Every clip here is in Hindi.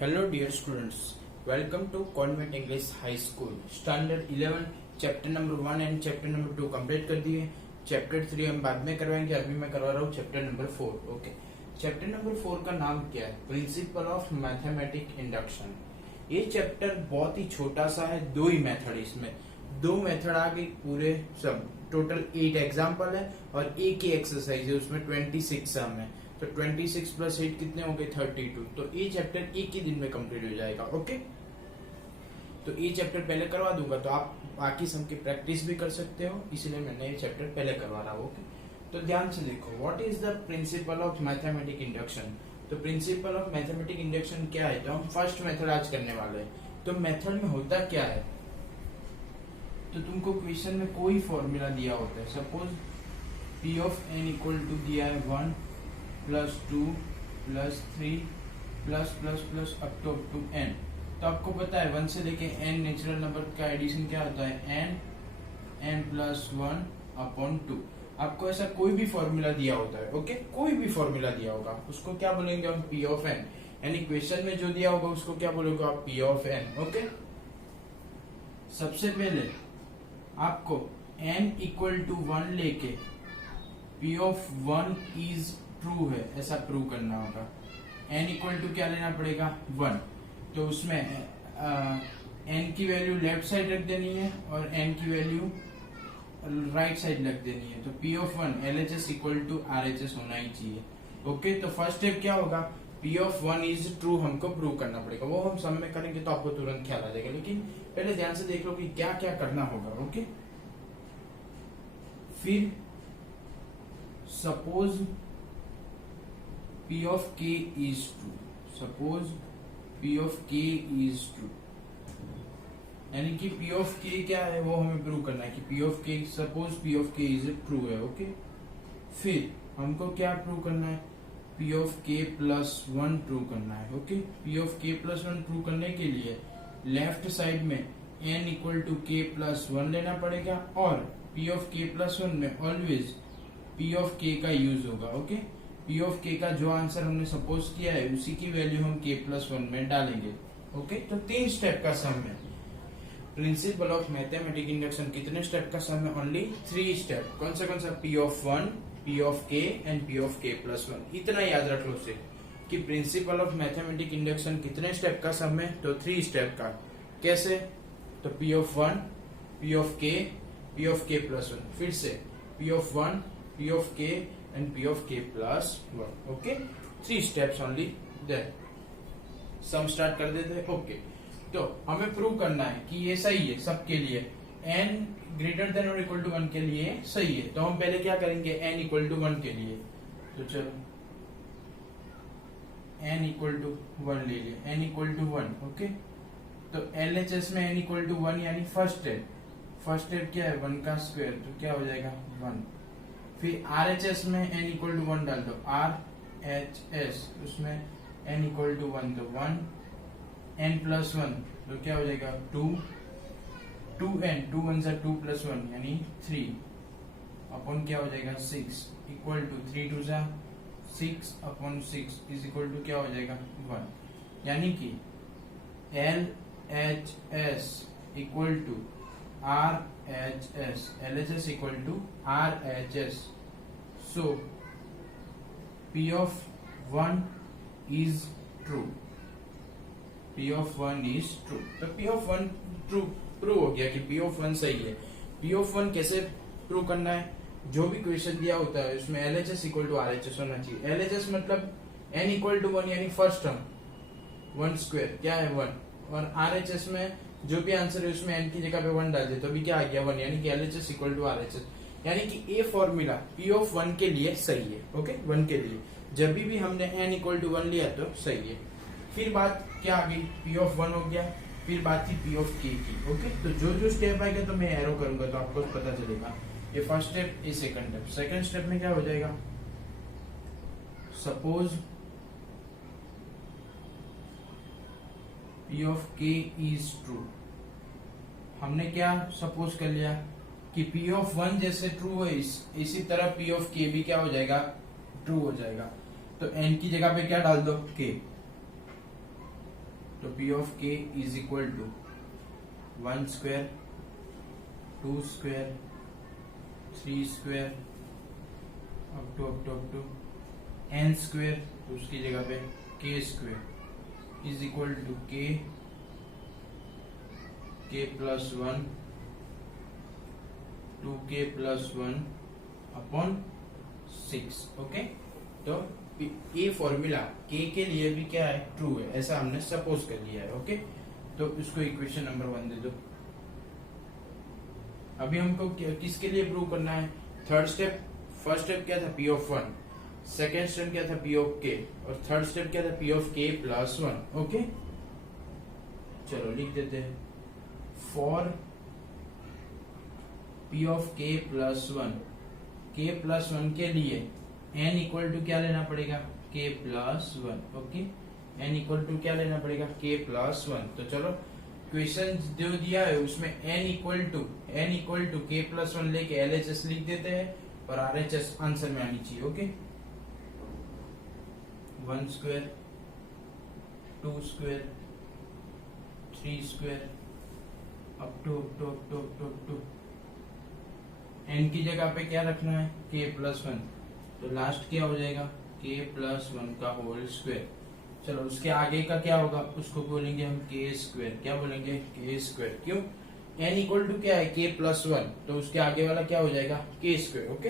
Hello dear students, welcome to Convent English High School Standard 11 chapter number 1 and chapter number 2 complete कर दिए। चैप्टर 3 हम बाद में करवाएंगे, अभी मैं करवा रहा हूँ chapter number 4। Okay, chapter number 4 का नाम क्या है? Principal of mathematic induction. ये चैप्टर बहुत ही छोटा सा है, दो ही मेथड, इसमें दो मेथड आ गई, पूरे सब टोटल 8 एग्जाम्पल है और एक ही एक्सरसाइज है, उसमें 26 सम है। तो 26 प्लस 8 कितने हो गए? 32। तो ये चैप्टर एक ही दिन में कंप्लीट हो जाएगा। ओके, तो ये चैप्टर पहले करवा दूंगा तो आप बाकी सम की प्रैक्टिस भी कर सकते हो, इसलिए मैंने ये चैप्टर पहले करवा रहा हूँ। ओके, तो ध्यान से देखो, what is the principal of mathematic induction. तो प्रिंसिपल ऑफ मैथमेटिक इंडक्शन क्या है? तो हम फर्स्ट मेथड आज करने वाले हैं। तो मेथड में होता क्या है, तो तुमको क्वेश्चन में कोई फॉर्मूला दिया होता है, suppose P of N equal to दिया है 1 plus 2 plus 3 plus plus plus up to N. तो आपको पता है 1 से लेके एन नेचुरल नंबर का एडिशन क्या होता है? N plus 1 upon 2। आपको ऐसा कोई भी फॉर्मूला दिया होता है, ओके, कोई भी फॉर्मूला दिया होगा उसको क्या बोलेंगे हम? P of N. यानी क्वेश्चन में जो दिया होगा उसको क्या बोलोगे आप? P of N. ओके, सबसे पहले आपको n इक्वल टू 1 लेके p ऑफ 1 इज ट्रू है ऐसा प्रूव करना होगा। n इक्वल टू क्या लेना पड़ेगा? 1। तो उसमें n की वैल्यू लेफ्ट साइड रख देनी है और n की वैल्यू राइट साइड रख देनी है। तो p of 1 LHS equal to RHS होना ही चाहिए। ओके, तो फर्स्ट स्टेप क्या होगा? p ऑफ 1 इज ट्रू हमको प्रूव करना पड़ेगा, वो हम सम में करेंगे तो आपको तुरंत ख्याल आ जाएगा, लेकिन पहले ध्यान से देख लो कि क्या क्या करना होगा। ओके, फिर suppose p of k is true, suppose p of k is true, यानी कि p ऑफ k क्या है वो हमें प्रूव करना है कि p of k, suppose p of k is true है। ओके, फिर हमको क्या प्रूव करना है? p of k plus 1 prove करना है। Okay, p of k plus 1 prove करने के लिए लेफ्ट साइड में n equal to k plus 1 लेना पड़ेगा और p ऑफ k प्लस 1 में ऑलवेज p ऑफ k का यूज होगा। ओके, p ऑफ k का जो आंसर हमने सपोज किया है उसी की वैल्यू हम k प्लस 1 में डालेंगे। ओके, तो 3 स्टेप का सम है। प्रिंसिपल ऑफ मैथमेटिक इंडक्शन कितने स्टेप का सम है? Only 3 step. कौन सा? p of 1, p of k and p of k plus 1। इतना याद रख लो से कि प्रिंसिपल ऑफ मैथमेटिक इंडक्शन कितने स्टेप का सम है? तो 3 स्टेप का। कैसे? तो p of 1, p of k, p of k plus 1। फिर से p of 1, p of k and p of k plus 1। Okay, 3 steps only there. सम स्टार्ट कर देते हैं। ओके, तो हमें प्रूव करना है कि ये सही है सबके लिए, n ग्रेटर देन और इक्वल टू 1 के लिए सही है। तो हम पहले क्या करेंगे? n इक्वल टू 1 के लिए, तो चलो n इक्वल टू 1 ले लिए, n इक्वल टू 1। ओके, तो LHS में n इक्वल टू 1 यानी फर्स्ट स्टेप क्या है? 1 का स्क्वायर, तो क्या हो जाएगा? 1। फिर RHS में n इक्वल टू 1 डाल दो, RHS, उसमें n इक्वल टू 1, तो 1 n प्लस 1, तो क्या हो जाएगा? 2n, 2 1 2 प्लस 1 यानी 3 अपॉन क्या हो जाएगा? 6 equal to 3 2 6 upon 6 is equal to क्या हो जाएगा? 1। यानी कि LHS equal to RHS, LHS equal to RHS। So P of 1 is true, P of 1 is true. तो P ऑफ 1 ट्रू प्रूव हो गया कि P ऑफ 1 सही है। P ऑफ 1 कैसे प्रूव करना है? जो भी क्वेश्चन दिया होता है उसमें LHS इक्वल टू RHS होना चाहिए। LHS मतलब n इक्वल टू 1 यानी फर्स्ट टर्म 1 स्क्वायर क्या है? 1। और RHS में जो भी आंसर है उसमें n की जगह पे 1 डाल दे तो अभी क्या आ गया? 1, यानी कि LHS इक्वल टू RHS। यानी कि ये फॉर्मूला P ऑफ 1 के लिए सही है। ओके, 1 के लिए जब भी हमने n इक्वल टू 1 लिया तो सही है। फिर बात क्या आ गई? P ऑफ 1 हो गया, फिर बात थी P ऑफ k की। ओके, तो जो स्टेप आएगा तो मैं एरो करूंगा तो आपको पता चलेगा। ये फर्स्ट स्टेप, ये सेकंड स्टेप। सेकंड स्टेप में क्या हो जाएगा? Suppose P of k is true. हमने क्या सपोज कर लिया कि P ऑफ 1 जैसे ट्रू है इसी तरह P ऑफ k भी क्या हो जाएगा? ट्रू हो जाएगा। तो n की जगह पे क्या डाल दो? k। तो P of K is equal to 1 square 2 square 3 square up to n square, तो उसकी जगह पे K square is equal to K plus 1 2k plus 1 upon 6। Okay, तो ये फॉर्मूला के लिए भी क्या है, ट्रू है, ऐसा हमने सपोज कर लिया है। ओके, तो इसको इक्वेशन नंबर 1 दे दो। अभी हमको किसके लिए प्रूव करना है, थर्ड स्टेप। फर्स्ट स्टेप क्या था, पी ऑफ 1, सेकेंड स्टेप क्या था, पी ऑफ के, और थर्ड स्टेप क्या था, पी ऑफ के प्लस 1। ओके, चलो लिख देते हैं, फॉर पी ऑफ के प्लस 1 के लिए n इक्वल टू क्या लेना पड़ेगा, k plus 1। Okay, n equal to क्या लेना पड़ेगा, k प्लस 1। तो चलो क्वेश्चन जो दिया है उसमें n equal to k plus 1 लेके LHS लिख देते हैं और RHS आंसर में आनी चाहिए। Okay, 1 square 2 square 3 square up to n की जगह पे क्या रखना है, k प्लस 1, तो लास्ट क्या हो जाएगा, k प्लस 1 का होल स्क्वायर। चलो उसके आगे का क्या होगा, उसको बोलेंगे हम k स्क्वायर। क्या बोलेंगे, k स्क्वायर। क्यों, n इक्वल टू क्या है, k प्लस 1, तो उसके आगे वाला क्या हो जाएगा, k स्क्वायर। ओके,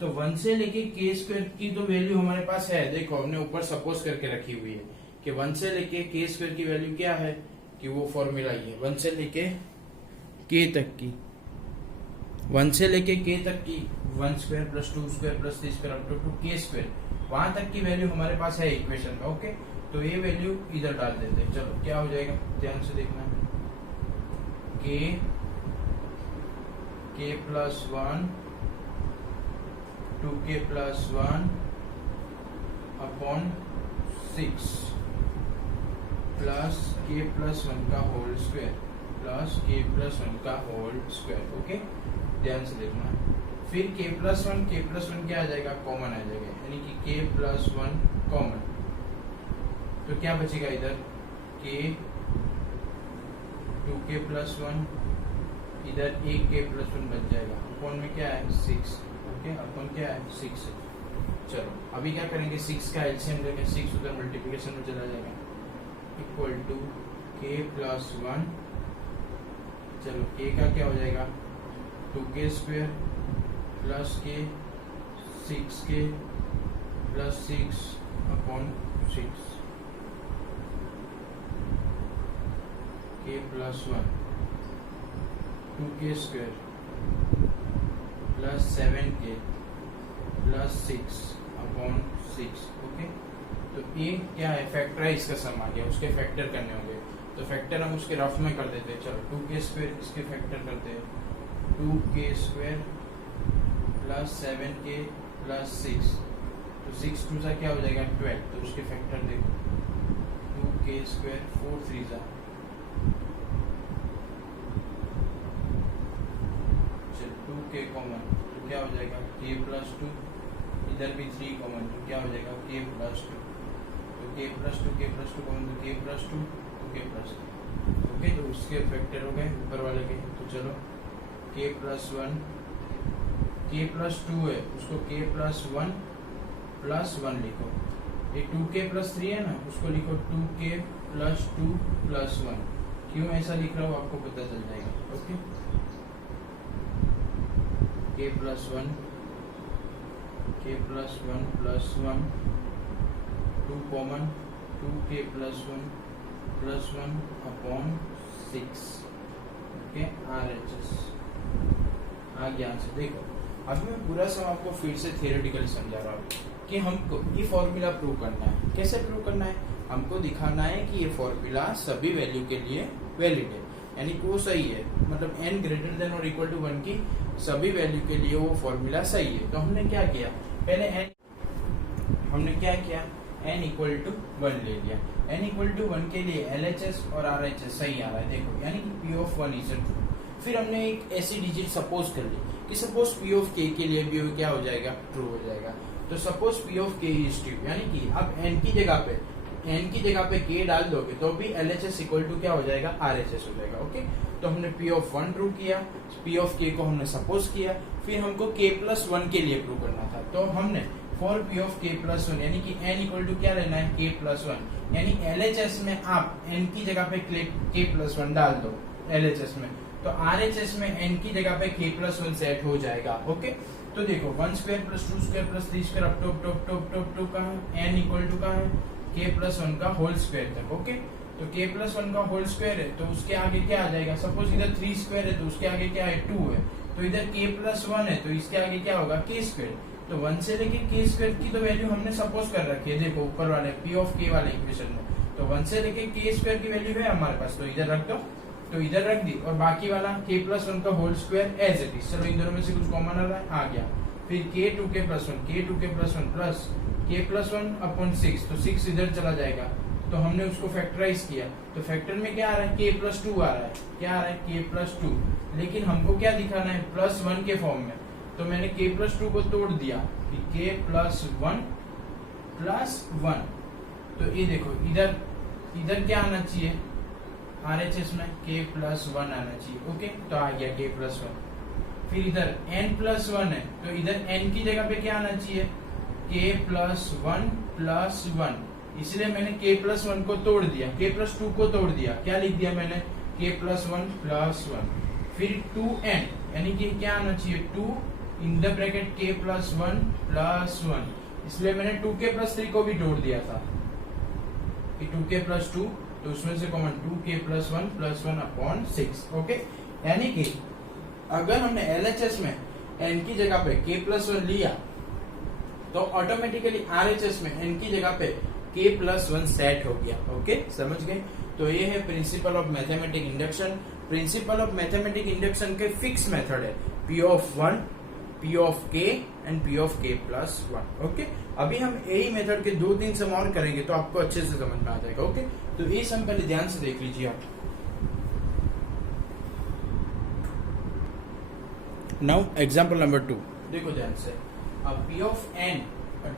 तो 1 से लेके k स्क्वायर की तो वैल्यू हमारे पास है, देखो हमने ऊपर सपोज करके रखी हुई है कि 1 से लेके k स्क्वायर की वैल्यू क्या है, कि वो फॉर्मूला ही है 1 से लेके k तक की, 1 से लेके k तक की 1 square plus 2 square plus 3 square up to k square, वहां तक की वैल्यू हमारे पास है इक्वेशन में। ओके, तो ये वैल्यू इधर डाल देते हैं। चलो क्या हो जाएगा, ध्यान से देखना, k plus 1 2k plus 1 upon 6 plus k plus 1 का whole square plus k plus 1 का होल स्क्वायर। ओके, ध्यान से देखना, फिर k प्लस 1 क्या आ जाएगा, कॉमन आ जाएगा, यानी कि k प्लस 1 कॉमन, तो क्या बचेगा इधर, k 2k प्लस 1, इधर एक k प्लस 1 बच जाएगा, अपॉन में क्या है 6। ओके, अपॉन क्या है 6 है। चलो अभी क्या करेंगे, 6 का एलसीएम लेंगे, 6 उधर मल्टीप्लिकेशन में चला जाएगा, इक्वल टू k प्लस 1, चलो k का क्या हो जाएगा, 2k square plus k 6k plus 6 upon 6 k plus 1 2k square plus 7k plus 6 upon 6। Okay, तो ये क्या है, फैक्टराइज का सम आ गया, उसके फैक्टर करने होंगे, तो फैक्टर हम उसके रफ में कर देते हैं। चलो 2k स्क्वायर इसके फैक्टर करते हैं, 2k square plus 7k plus 6, तो 6 2 सा क्या हो जाएगा 12, तो उसके फैक्टर देखो, 2k स्क्वायर 4 3 सा, चलो 2k कॉमन, तो क्या हो जाएगा k प्लस 2, इधर भी 3 कॉमन, तो क्या हो जाएगा k प्लस 2, तो k प्लस 2 कॉमन, तो k प्लस 2 तो k प्लस 2। ओके, तो उसके फैक्टर हो गए ऊपर वाले के, तो चलो k प्लस 1 k प्लस 2 है, उसको k प्लस 1 प्लस 1 लिखो, ये 2k प्लस 3 है ना, उसको लिखो 2k प्लस 2 प्लस 1। क्यों ऐसा लिख रहा हूँ आपको पता चल जाएगा। Okay, k plus 1 plus 1 2 common, 2k plus 1 upon 6। Okay, RHS आ गया आंसर। देखो अब मैं पूरा सम आपको फिर से थियोरेटिकली समझा रहा हूँ कि हमको ये फॉर्मूला प्रूव करना है। कैसे प्रूव करना है, हमको दिखाना है कि ये फॉर्मूला सभी वैल्यू के लिए वैलिड है, यानी कि वो सही है, मतलब n ग्रेटर देन और इक्वल टू 1 की सभी वैल्यू के लिए वो फॉर्मूला सही है। तो हमने क्या किया, पहले n इक्वल टू 1 ले लिया, n इक्वल टू 1 के लिए LHS और RHS सही आ रहा है, देखो, यानी कि P ऑफ 1 इज ट्रू। फिर हमने एक ऐसी डिजिट सपोज कर ली कि सपोज P ऑफ k के लिए भी क्या हो जाएगा, ट्रू हो जाएगा। तो suppose P of k is true, यानी कि अब n की जगह पे एन की जगह पे के डाल दोगे तो भी एलएचएस इक्वल टू क्या हो जाएगा, आरएचएस हो जाएगा। ओके, तो हमने पी ऑफ वन प्रूव किया, पी ऑफ के को हमने सपोज किया, फिर हमको के प्लस वन के लिए प्रूव करना था। तो हमने फॉर पी ऑफ के प्लस वन यानी कि एन इक्वल टू क्या लेना है, के प्लस वन, यानी एलएचएस में आप एन की जगह पे के प्लस वन डाल दो एलएचएस में, तो आरएचएस में एन की जगह पे के प्लस वन सेट हो जाएगा। ओके, तो देखो one square plus two square plus three square up to to कहाँ है, एन इक्वल टू कहाँ है, के प्लस वन का होल स्क्वायर तक। ओके, तो के प्लस वन का होल स्क्वायर है तो उसके आगे क्या आ जाएगा, सपोज इधर थ्री स्क्वायर है तो उसके आगे क्या है, टू है, तो इधर के प्लस वन है तो इसके आगे क्या होगा, के स्क्वायर। तो वन से लेके के स्क्वायर की तो वैल्यू हमने सपोज कर रखी है, देखो ऊपर वाले पी ऑफ के वाले इक्वेशन में, तो वन से लेके के स्क्वायर की वैल्यू है हमारे पास, तो इधर रख दो, तो इधर रख दी, और बाकी वाला के प्लस वन का whole square as it is. चलो इन दोनों में से कुछ कॉमन आ रहा है, आ गया। फिर के टू के प्लस वन, के to K plus one plus के प्लस वन अपॉन सिक्स, तो सिक्स इधर चला जाएगा, तो हमने उसको फैक्टराइज किया, तो फैक्टर में क्या आ रहा है, के प्लस टू आ रहा है, क्या आ रहा है, के प्लस टू। लेकिन हमको क्या दिखाना है, प्लस वन के फॉर्म में, तो मैंने के प्लस टू को तोड़ दिया कि के प्लस वन प्लस वन, तो ये देखो इधर इधर क्या आना चाहिए, आरएचएस में के प्लस वन आना चाहिए। ओके, तो आ गया के प्लस वन। फिर इधर एन प्लस वन है तो इधर एन की जगह पे क्या आना चाहिए, के प्लस वन, इसलिए मैंने के प्लस वन को तोड़ दिया, के प्लस टू को तोड़ दिया, क्या लिख दिया मैंने, के प्लस वन प्लस वन। फिर टू एन यानी कि क्या आना चाहिए, टू इन द ब्रैकेट के प्लस वन प्लस वन, इसलिए मैंने टू के प्लस थ्री को भी तोड़ दिया था कि टू के प्लस टू, तो उसमें से common to K plus one upon six. Okay, यानी कि अगर हमने एलएचएस में एन की जगह पे के प्लस वन लिया तो ऑटोमेटिकली आरएचएस में एन की जगह पे के प्लस वन सेट हो गया। ओके, समझ गए। तो ये है principal of mathematic induction. Principal of mathematic induction के फिक्स मेथड है P of one, P of के एंड पी ऑफ के प्लस वन। ओके, अभी हम यही मेथड के दो तीन सम और करेंगे तो आपको अच्छे से समझ में आ जाएगा। ओके, तो ये सम पहले ध्यान से देख लीजिए आप। नाउ एग्जांपल नंबर 2 देखो ध्यान से, P of N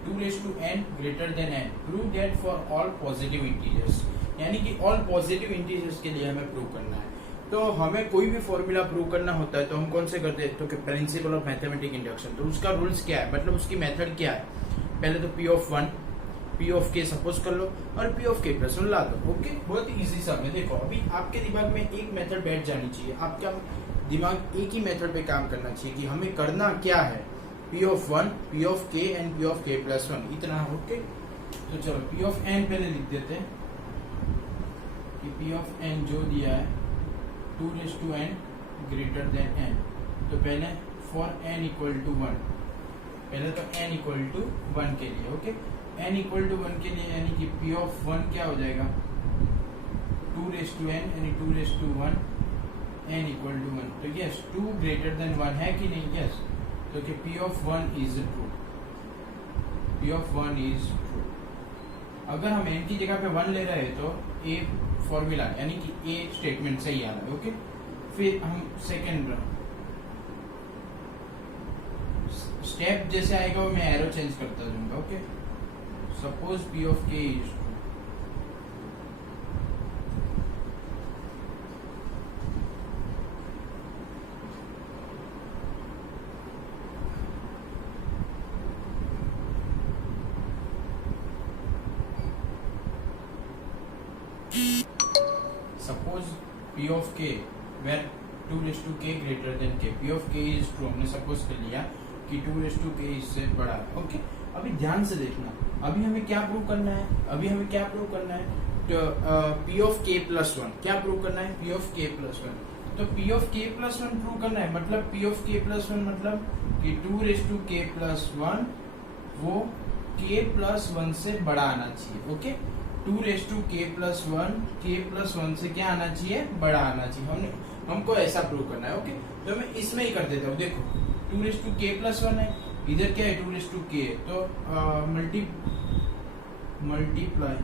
2n greater than n, prove that for all positive integers, यानी कि ऑल पॉजिटिव इंटीजर्स के लिए हमें प्रूव करना है। तो हमें कोई भी फॉर्मूला प्रूव करना होता है तो हम कौन से करते हैं, तो प्रिंसिपल ऑफ मैथमेटिक इंडक्शन। तो उसका रूल्स क्या है, मतलब उसकी मेथड क्या है, पहले तो P of one, P of के सपोज कर लो और पी ऑफ के प्लस वन ला दो। ओके, बहुत इजी सा है। देखो अभी आपके दिमाग में एक मेथड बैठ जानी चाहिए, आपका दिमाग एक ही मेथड पे काम करना चाहिए कि हमें करना क्या है, P of one, P of के एंड पी ऑफ के प्लस वन, इतना। ओके, तो चलो पी ऑफ एन पहले लिख देते हैं कि पी ऑफ एन जो दिया है 2n ग्रेटर देन n, तो पहले for n equal to one, पहले तो n इक्वल टू वन के लिए। Okay, n equal to one के लिए यानी कि पी ऑफ वन क्या हो जाएगा, 2n यानी 2 n इक्वल टू वन। तो यस 2 ग्रेटर देन वन है कि नहीं, यस। तो कि P of one is true, P of one is true. अगर हम n की जगह पे वन ले रहे हैं तो ए फॉर्मूला यानी कि ए स्टेटमेंट सही आ रहा है। ओके, फिर हम सेकेंड स्टेप जैसे आएगा वो मैं एरो चेंज करता जाऊंगा। Okay, suppose P of K is true, suppose P of के वेर 2k ग्रेटर देन के, P of K is true, हमने सपोज कर लिया कि 2k इससे बड़ा है। ओके, अभी ध्यान से देखना, अभी हमें क्या प्रूव करना है, अभी हमें क्या प्रूव करना है, तो पी ऑफ के प्लस वन क्या प्रूव करना है, पी ऑफ के प्लस वन। तो पी ऑफ के प्लस वन प्रूव करना है, मतलब पी ऑफ के प्लस वन मतलब कि 2k प्लस वन वो k प्लस वन से बड़ा आना चाहिए। ओके, 2k प्लस वन से क्या आना चाहिए, बड़ा आना चाहिए। हमको ऐसा प्रूव करना है। ओके, तो मैं इसमें ही कर देता हूँ। देखो 2k प्लस वन है, इधर क्या है 2k है, तो मल्टीप्लाई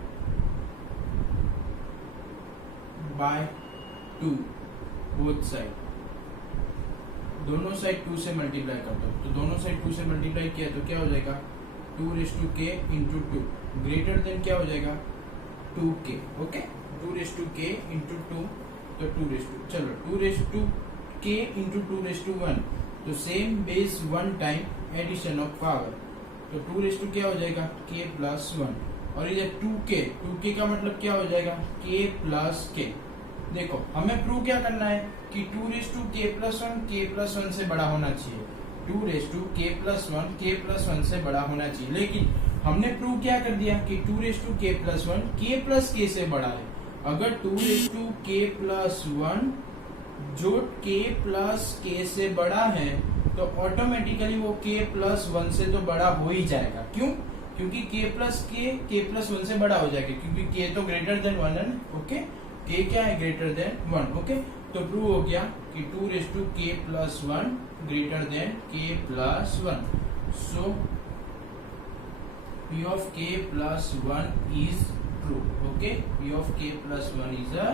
बाय 2 बोथ साइड, दोनों साइड 2 से मल्टीप्लाई करता हूँ। तो दोनों साइड 2 से मल्टीप्लाई किया तो क्या हो जाएगा 2k इंटू 2 ग्रेटर देन क्या हो जाएगा 2k, ओके 2k इंटू 2 तो चलो 2k इंटू 2 तो same base 1 time addition of power, तो 2 क्या हो जाएगा k प्लस 1 और इधर 2k का मतलब क्या हो जाएगा k प्लस k। देखो हमें प्रूव क्या करना है कि 2k प्लस 1 k प्लस 1 से बड़ा होना चाहिए, 2k प्लस 1 k प्लस 1 से बड़ा होना चाहिए, लेकिन हमने प्रूव क्या कर दिया कि 2k plus 1 k plus k से बड़ा है। अगर 2k प्लस 1 जो k प्लस k से बड़ा है तो ऑटोमेटिकली वो k प्लस 1 से तो बड़ा हो ही जाएगा। क्यों? क्योंकि k प्लस 1 से बड़ा हो जाएगा, क्योंकि k तो ग्रेटर देन 1 है ना, ओके k क्या है ग्रेटर देन 1, ओके तो प्रूव हो गया कि 2k plus 1 greater than k plus 1, so p of k plus 1 is true, okay p of k plus 1 is a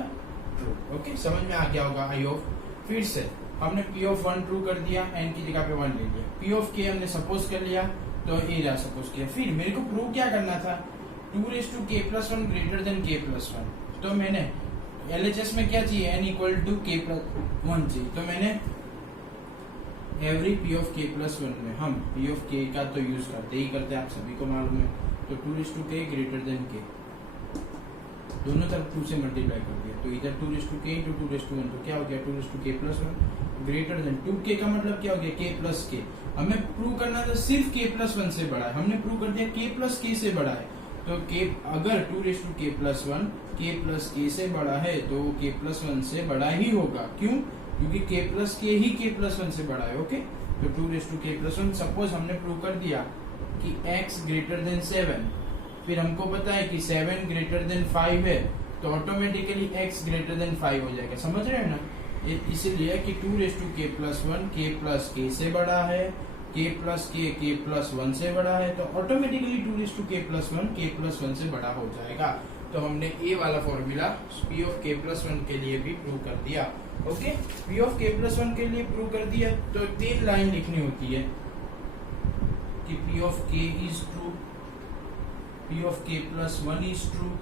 true, okay समझ में आ गया होगा आई होप। फिर से हमने p of 1 ट्रू कर दिया, n की जगह पे 1 ले लिया, p of k हमने सपोज कर लिया तो a जा सपोज किया। फिर मेरे को प्रूव क्या करना था 2k plus 1 greater than k plus 1, तो मैंने LHS में क्या चाहिए n equal to k plus 1 चाहिए, तो मैंने every p of k plus 1 में हम p of k का तो यूज करते ही करते, आप सभी को मालूम है, तो 2k ग्रेटर देन k दोनों तरफ 2 से मल्टीप्लाई कर दिया, तो इधर 2k इंटू 2 तो क्या हो गया 2k plus 1 greater then 2k का मतलब क्या हो गया k प्लस k। हमें प्रूव करना था सिर्फ k प्लस 1 से बड़ा है, हमने प्रूव कर दिया k प्लस k से बड़ा है, तो k अगर 2k plus 1 k plus k से बड़ा है तो k प्लस 1 से बड़ा ही होगा। क्यों? क्योंकि k प्लस k ही k प्लस 1 से बड़ा है, ओके तो 2k प्लस 1 सपोज हमने प्रूव कर दिया कि x ग्रेटर देन 7, फिर हमको पता है कि 7 ग्रेटर देन 5 है तो ऑटोमेटिकली x ग्रेटर देन 5 हो जाएगा, समझ रहे हैं ना, इसीलिए कि 2k plus 1 k plus k से बड़ा है, k प्लस k प्लस 1 से बड़ा है, तो automatically 2k plus 1 k plus 1 से बड़ा हो जाएगा। तो हमने a वाला formula p of k plus 1 के लिए भी प्रूव कर दिया, okay p of k plus 1 के लिए प्रूव कर दिया, तो 3 लाइन लिखनी होती है कि p of k is true, p of k plus 1 is true.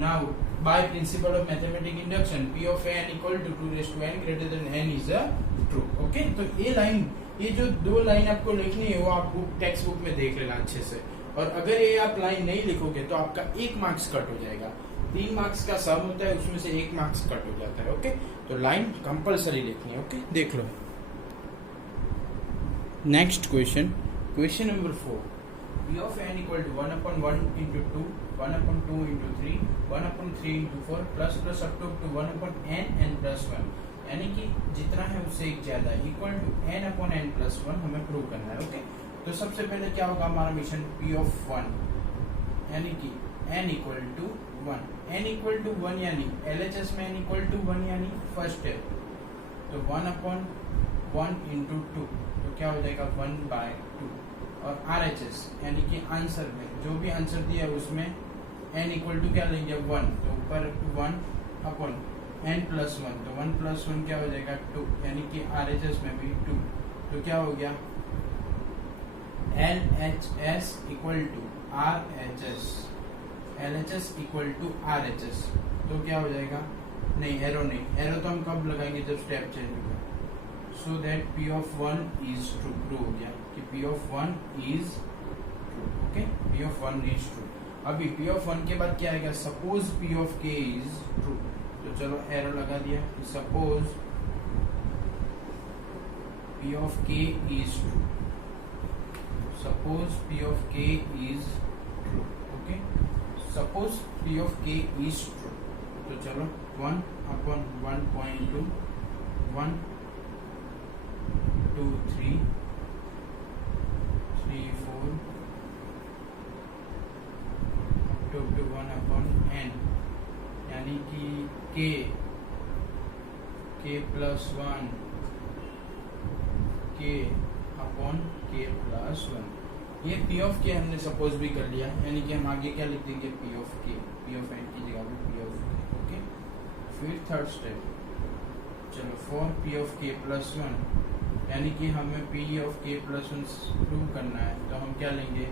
Now by principle of mathematical induction p of n equal to 2 raised to n greater than n is a true, okay तो ये जो 2 लाइन आपको लिखनी है वो आप टेक्स्ट बुक में देख लेना अच्छे से, और अगर ये आप लाइन नहीं लिखोगे तो आपका 1 मार्क्स कट हो जाएगा, 3 मार्क्स का सम होता है उसमें से 1 मार्क्स कट हो जाता है, ओके तो लाइन कंपलसरी लिखनी है, ओके देख लो। Next question number 4, p of n equal to 1 upon 1 into 2, 1 upon 2 into 3, 1 upon 3 into 4 plus up to 1 upon n plus 1, यानी कि जितना है उससे एक ज्यादा equal to n upon n plus 1 हमें प्रूव करना है, ओके तो सबसे पहले क्या होगा हमारा मिशन p of 1 यानी कि n equal to 1 यानी LHS में n equal to 1 यानी फर्स्ट स्टेप, तो 1 upon 1 into 2 तो क्या हो जाएगा 1/2, और RHS यानी कि आंसर में जो भी आंसर दिया है उसमें n इक्वल टू क्या लेंगे 1, तो ऊपर 1 अपॉन n प्लस 1, तो 1 प्लस 1 क्या हो जाएगा 2, यानी कि RHS में भी 2, तो क्या हो गया LHS equal to RHS, LHS equal to RHS, तो क्या हो जाएगा नहीं एरो तो हम कब लगाएंगे जब स्टेप चेंज होगा, so that p of 1 is true हो गया कि p of 1 is true, okay p of 1 is true। अभी p of 1 के बाद क्या आएगा suppose p of k is true, तो चलो एरो लगा दिया कि suppose p of k is true, suppose p of k is true, okay suppose p of k is true, तो चलो 1 upon 1.2 1 2 3 4 up to 1 upon n, यानी कि k plus 1 k upon k plus 1, ये p of k हमने सपोज भी कर लिया, यानी कि हम आगे क्या लिख देंगे p of n की जगह पे p of k, ओके फिर थर्ड स्टेप चलो for p of k plus 1 यानी कि हमें p of k plus 1 prove करना है, तो हम क्या लेंगे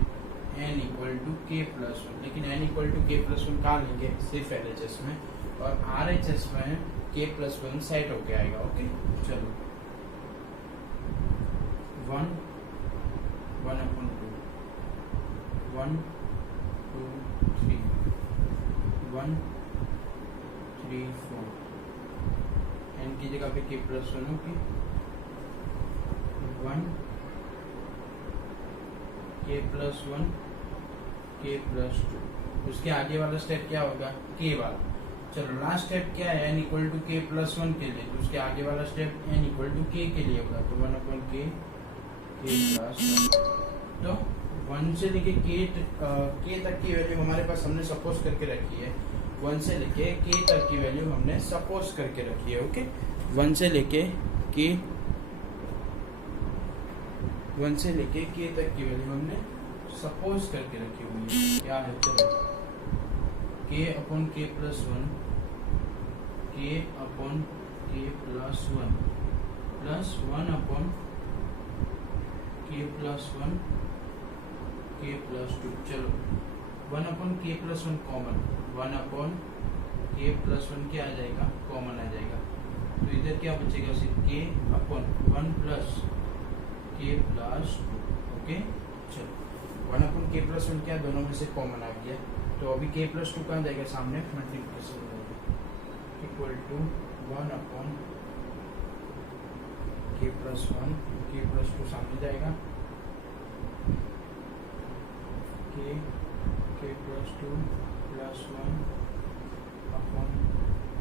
n equal to k plus one, लेकिन n equal to k plus one कहाँ लेंगे, सिर्फ LHS में, और RHS में k प्लस वन सेट होके आएगा। ओके चलो 1 1/2 1 2 3 1 3 4 n की जगह पे k plus one. Okay 1 k plus one k plus to, उसके आगे वाला स्टेप क्या होगा, k वाला। चलो लास्ट स्टेप क्या है, n equal to k plus one के लिए, तो उसके आगे वाला step n equal to k के लिए होगा, तो 1/k k प्लस वन। तो 1 से लेके k तक की वैल्यू हमारे पास हमने सपोज करके रखी है, 1 से लेके k तक की वैल्यू हमने सपोज करके रखी है। ओके 1 से लेके k तक की वैल्यू हमने सपोज करके रखी हुई है। क्या है, चलो k upon k plus one, k upon k plus one plus 1 upon k plus one k plus two. चलो 1 upon k plus one common, 1 upon k plus one क्या आ जाएगा, कॉमन आ जाएगा, तो इधर क्या बचेगा, सिर्फ k upon 1 plus k plus to. Okay चलो 1 अपॉन k प्लस वन क्या, दोनों में से कॉमन आ गया, तो अभी k प्लस टू कहाँ जाएगा, सामने मल्टीप्लिकेशन हो जाएगा, equal to 1 upon k plus one, k plus two सामने जाएगा, k plus two plus one upon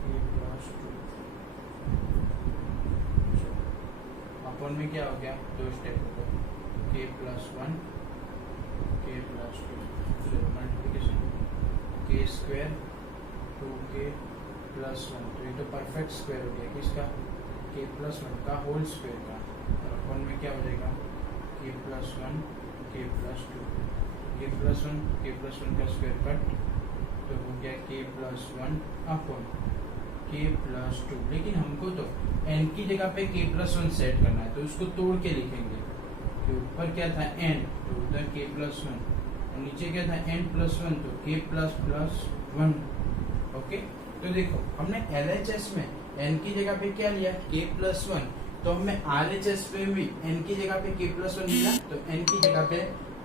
k plus two. Upon में क्या हो गया, दो स्टेप हो गए, k plus one k plus two, चलो multiplication k square 2k plus one, तो ये तो परफेक्ट स्क्वायर हो गया किसका, k प्लस वन का होल स्क्वायर का, और अपॉन में क्या हो जाएगा, k plus one k plus to, k plus one का स्क्वायर कट, तो हो गया k plus one upon k plus to. लेकिन हमको तो n की जगह पे k प्लस वन सेट करना है, तो उसको तोड़ के लिखेंगे कि ऊपर क्या था n, तो उधर k प्लस वन, और नीचे क्या था n प्लस वन, तो k plus plus one. Okay तो देखो हमने LHS में n की जगह पे क्या लिया, k प्लस वन, तो हमें RHS में भी n की जगह पे k प्लस वन मिला, तो n की जगह पे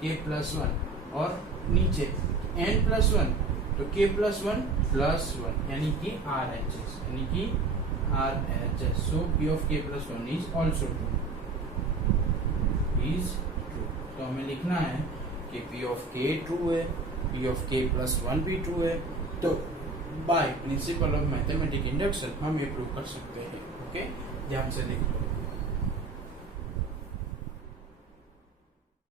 k प्लस वन, और नीचे n प्लस वन, तो k plus one plus one, यानी कि RHS, यानी कि RHS। So P of k plus वन is also true, is true. तो हमें लिखना है कि P of k ट्रू है, P of k plus one भी ट्रू है, तो by principle of mathematic induction हम ये प्रूव कर सकते हैं। ओके ध्यान से लिख लो।